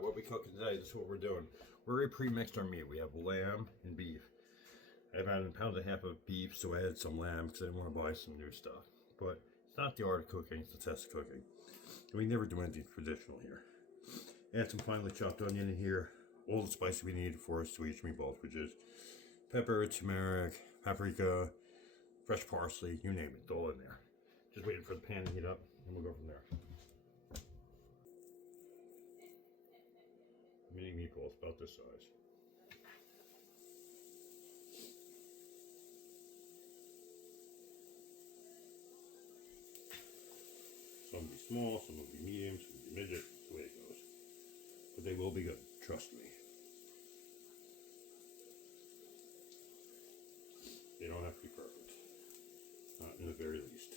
Alright, what we cooking today, this is what we're doing. We already pre-mixed our meat. We have lamb and beef. I've added a pound and a half of beef, so I added some lamb because I didn't want to buy some new stuff. But it's not the art of cooking, it's the test of cooking. We never do anything traditional here. Add some finely chopped onion in here. All the spices we need for Swedish meatballs, which is pepper, turmeric, paprika, fresh parsley, you name it, it's all in there. Just waiting for the pan to heat up, and we'll go from there. Mini meatballs, about this size. Some will be small, some will be medium, some will be midget, that's the way it goes. But they will be good, trust me. They don't have to be perfect. Not in the very least.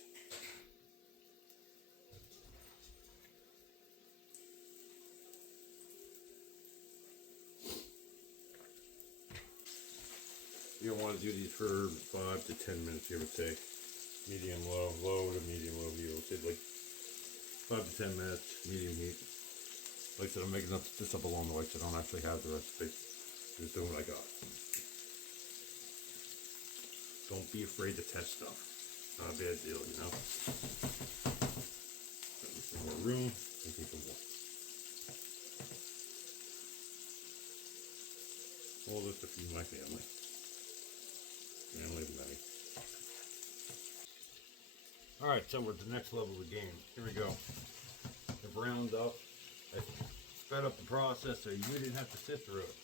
You don't want to do these for 5 to 10 minutes, give or take. Medium low, low to medium low heat. I'll say like 5 to 10 minutes, medium heat. Like I said, I'm making this up along the way, so I don't actually have the recipe. Just doing what I got. Don't be afraid to test stuff. Not a bad deal, you know? Some more room, and keep them more. All this to feed my family. Family of many. Alright, so we're at the next level of the game. Here we go. They're browned up. I sped up the process so you didn't have to sit through it.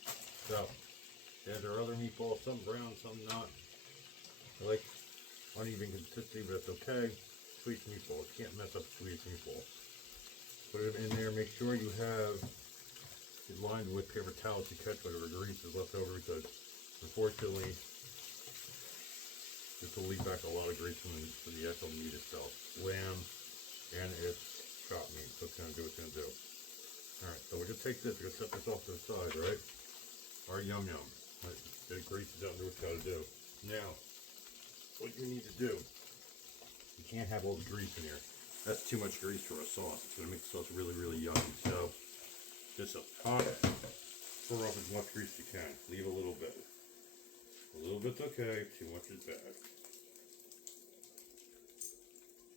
So, yeah, there are other meatballs, some brown, some not. I like uneven consistency, but it's okay. Swedish meatballs. You can't mess up Swedish meatballs. Put them in there. Make sure you have it lined with paper towels to catch whatever grease is left over, because unfortunately this will leave back a lot of grease from the actual meat itself. Lamb and it's chopped meat, so it's going to do what it's going to do. Alright, so we're going to take this, we're going to set this off to the side, right? Our yum yum. Right, the grease is out and do what it's got to do. Now, what you need to do, you can't have all the grease in here. That's too much grease for a sauce. It's going to make the sauce really, really yummy. So, just up top, pour off as much grease as you can. Leave a little bit. A little bit's okay, too much is bad.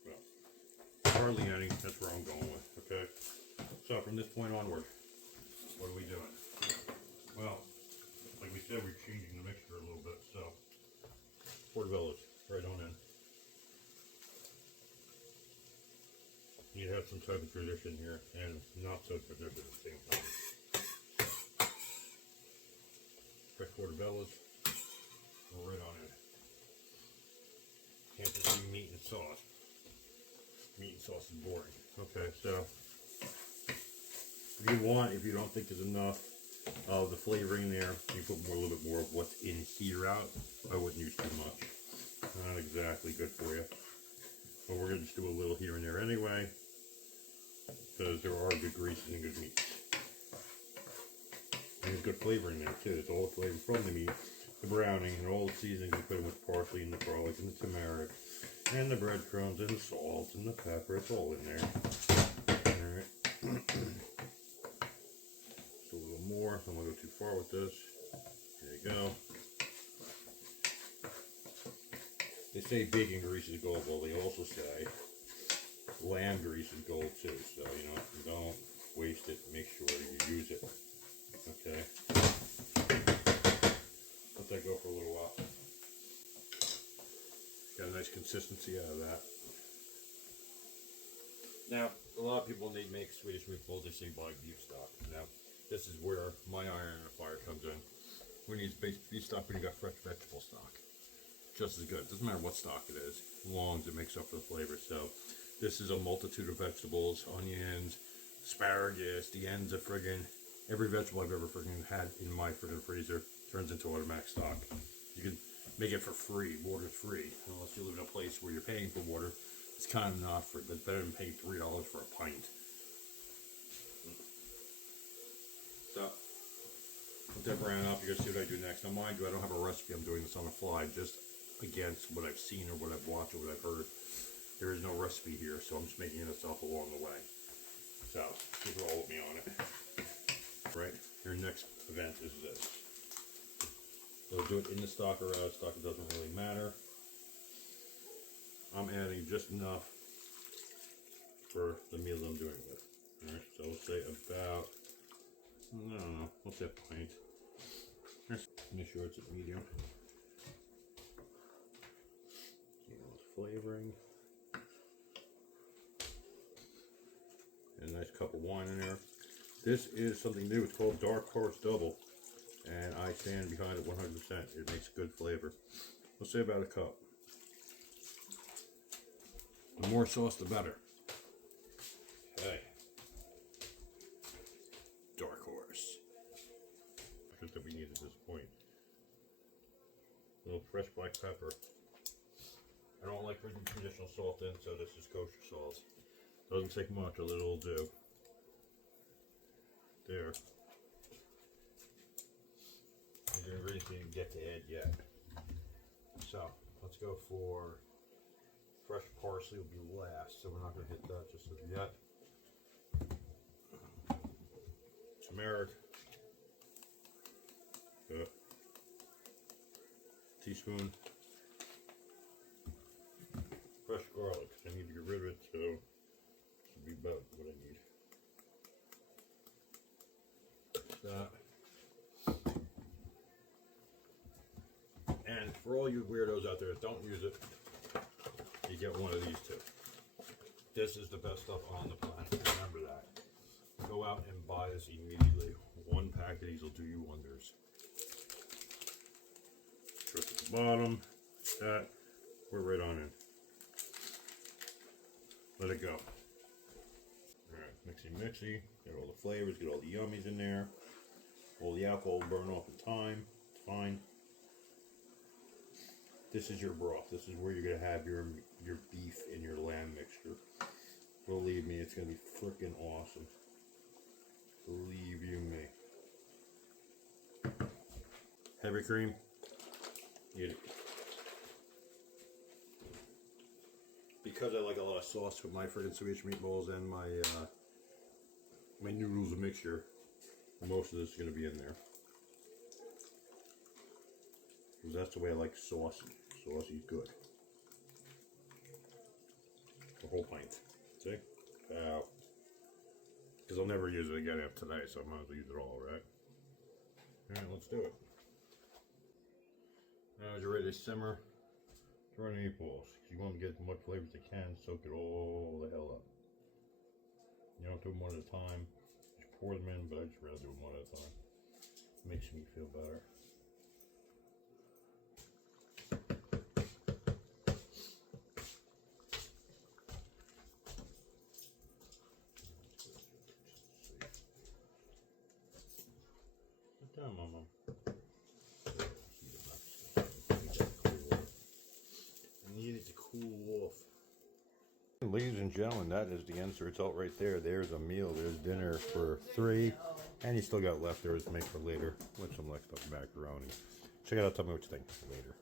Well, hardly any, that's where I'm going with, okay? So from this point onward, what are we doing? Well, like we said, we're changing the mixture a little bit, so portobellos, right on in. You have some type of tradition here, and not so tradition at the same time. Fresh portobellos. Right on it. Can't just do meat and sauce. Meat and sauce is boring. Okay, so if you want, if you don't think there's enough of the flavoring there, you put a little bit more of what's in here out. I wouldn't use too much. Not exactly good for you. But we're going to just do a little here and there anyway, because there are good greases and good meats. And there's good flavor in there too. It's all flavor from the meat. The browning and all the seasonings we put in with parsley and the garlic and the turmeric and the breadcrumbs and the salt and the pepper. It's all in there. Alright. Just a little more. I don't want to go too far with this. There you go. They say bacon grease is gold. Well, they also say lamb grease is gold too. So, you know, don't waste it. Make sure you use it. Okay. Let that go for a little while. Got a nice consistency out of that. Now, a lot of people, when they make Swedish meatballs, they say buy beef stock. Now, this is where my iron in the fire comes in. When you use beef stock, when you got fresh vegetable stock, just as good. It doesn't matter what stock it is, as long as it makes up for the flavor. So, this is a multitude of vegetables, onions, asparagus, the ends of friggin' every vegetable I've ever friggin' had in my friggin' freezer turns into automatic stock. You can make it for free, water free, unless you live in a place where you're paying for water. It's kind of not free, but it's better than paying $3 for a pint. So, let that brown up. You're gonna see what I do next. Now, mind you, I don't have a recipe. I'm doing this on the fly, just against what I've seen or what I've watched or what I've heard. There is no recipe here, so I'm just making this up along the way. So, just roll with me on it. right? Your next event is this. So do it in the stock or out of stock, it doesn't really matter. I'm adding just enough for the meal that I'm doing it with. Alright, so we'll say about, I don't know, we'll say a pint. Make sure it's a medium. Get a little flavoring. And a nice cup of wine in there. This is something new. It's called Dark Horse Double. And I stand behind it 100%. It makes good flavor. We'll say about a cup. The more sauce, the better. Okay. Dark Horse. Just that we need at this point. A little fresh black pepper. I don't like putting traditional salt in, so this is kosher salt. Doesn't take much, a little will do. There. These are ingredients we didn't get to add yet. So, let's go for fresh parsley will be last, so we're not going to hit that just as yet. Turmeric. Teaspoon. Fresh garlic. I need to get rid of it, so this should be about what I need. That. And for all you weirdos out there that don't use it, you get one of these two. This is the best stuff on the planet. Remember that. Go out and buy this immediately. One pack of these will do you wonders. Trust at the bottom. That. We're right on in. Let it go. Alright, mixy. Get all the flavors, get all the yummies in there. All the alcohol will burn off in time. It's fine. This is your broth. This is where you're going to have your beef and your lamb mixture. Believe me, it's going to be freaking awesome. Believe you me. Heavy cream. Eat it. Because I like a lot of sauce with my freaking Swedish meatballs and my my noodles and mixture, most of this is going to be in there. Because that's the way I like saucy. Saucy's good. A whole pint. See? Because I'll never use it again after tonight, so I might as well use it all, right? Alright, let's do it. Now you're ready to simmer. Throw in the meatballs. You want to get as much flavor as you can, soak it all the hell up. You don't do them one at a time. Just pour them in, but I just rather do them one at a time. Makes me feel better. Sit down, Mama. Need it to cool off. Ladies and gentlemen, that is the end result right there. There's a meal. There's dinner for 3. And you still got leftovers to make for later with some leftover macaroni. Check it out. Tell me what you think later.